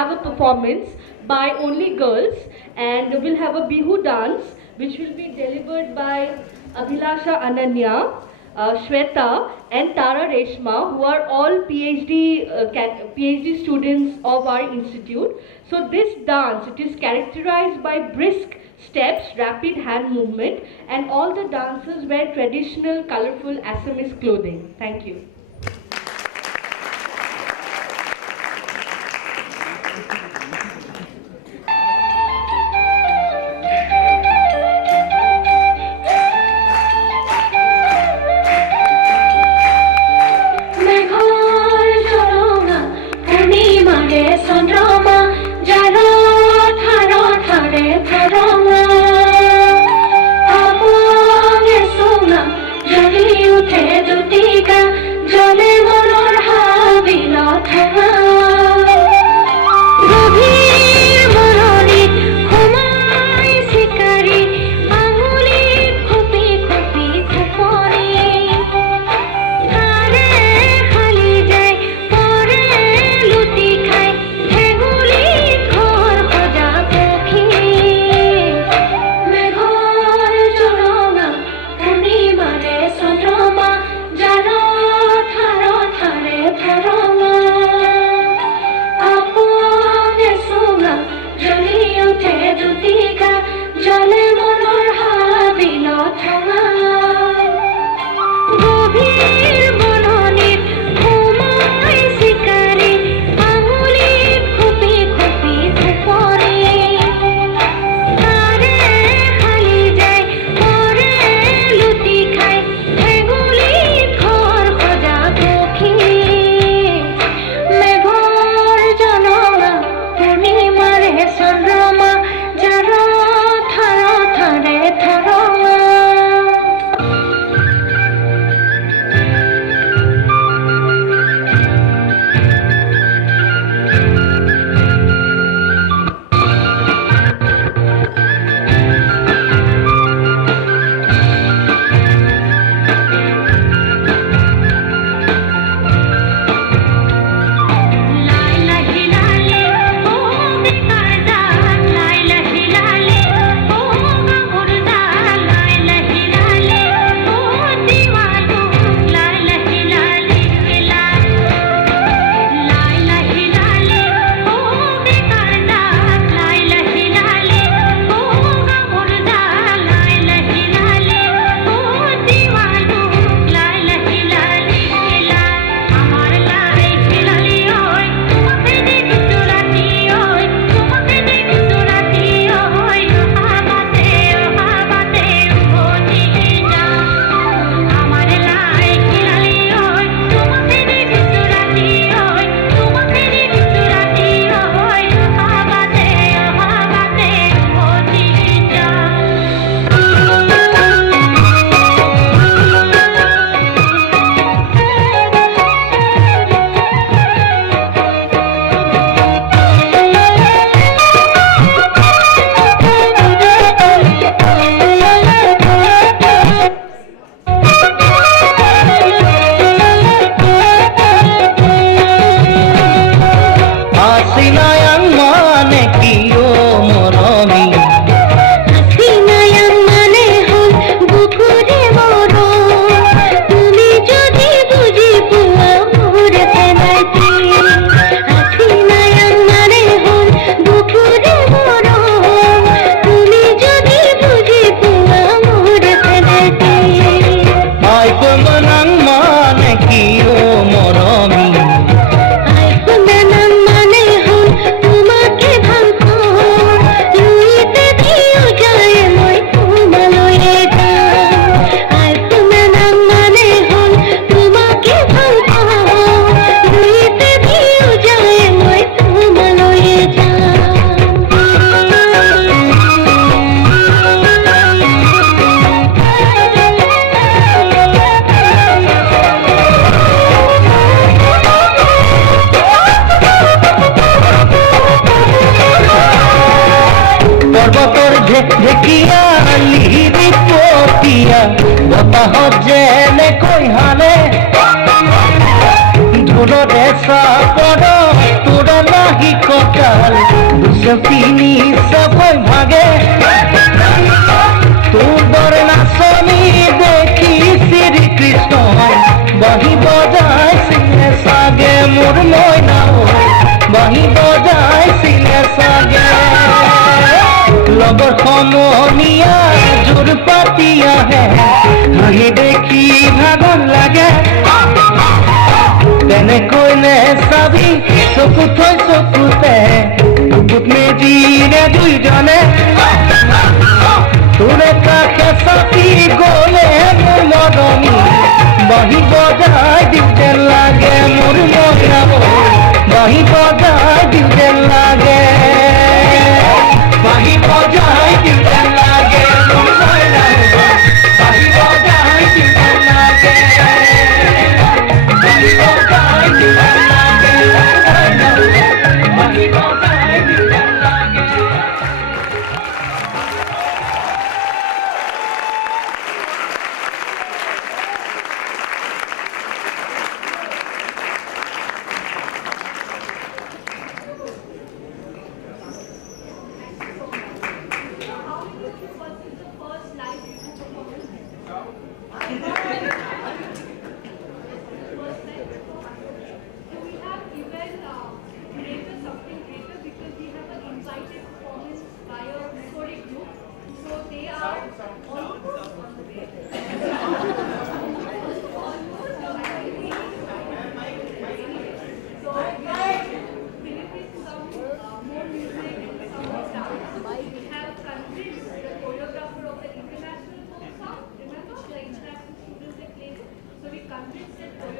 have a performance by only girls, and we'll have a Bihu dance which will be delivered by Abhilasha Ananya, Shweta and Tara Reshma, who are all PhD students of our institute. So this dance, it is characterized by brisk steps, rapid hand movement, and all the dancers wear traditional colorful Assamese clothing. Thank you. ঢেকিয়া লিহিবি পতিয়া বতাহ যেনে কৈহানে ধুলৰে চাপৰ তোরা নাহি কপাল দুশো তিনি সবাই ভাগে তোর নাচনি দেখি শ্রীকৃষ্ণ বাহি বজায় সিংহে সাগে মোর ময়না বাহি বজায় সিংহে সাগে লগৰ সমনীয়া জোৰ পাতিয়া হে হাঁহি দেখি ভাগৰ লাগে তেনেকৈ নে চাবি চকু থৈ চকুতে বুকুত মেজিৰে দুইজনে তোৰে কাষে চাপি গলে মোৰ মৰমী বাহি বজাই দিওঁ যেন লাগে মোৰ মইনা বাহি বজাই দিওঁ যেন লাগে বাহি বজাই দিওঁ যেন লাগে মোৰ মইনা বাহি বজাই দিওঁ যেন লাগে বাহি বজাই দিওঁ যেন লাগে মোৰ মইনা বাহি বজাই দিওঁ যেন লাগে So we convinced that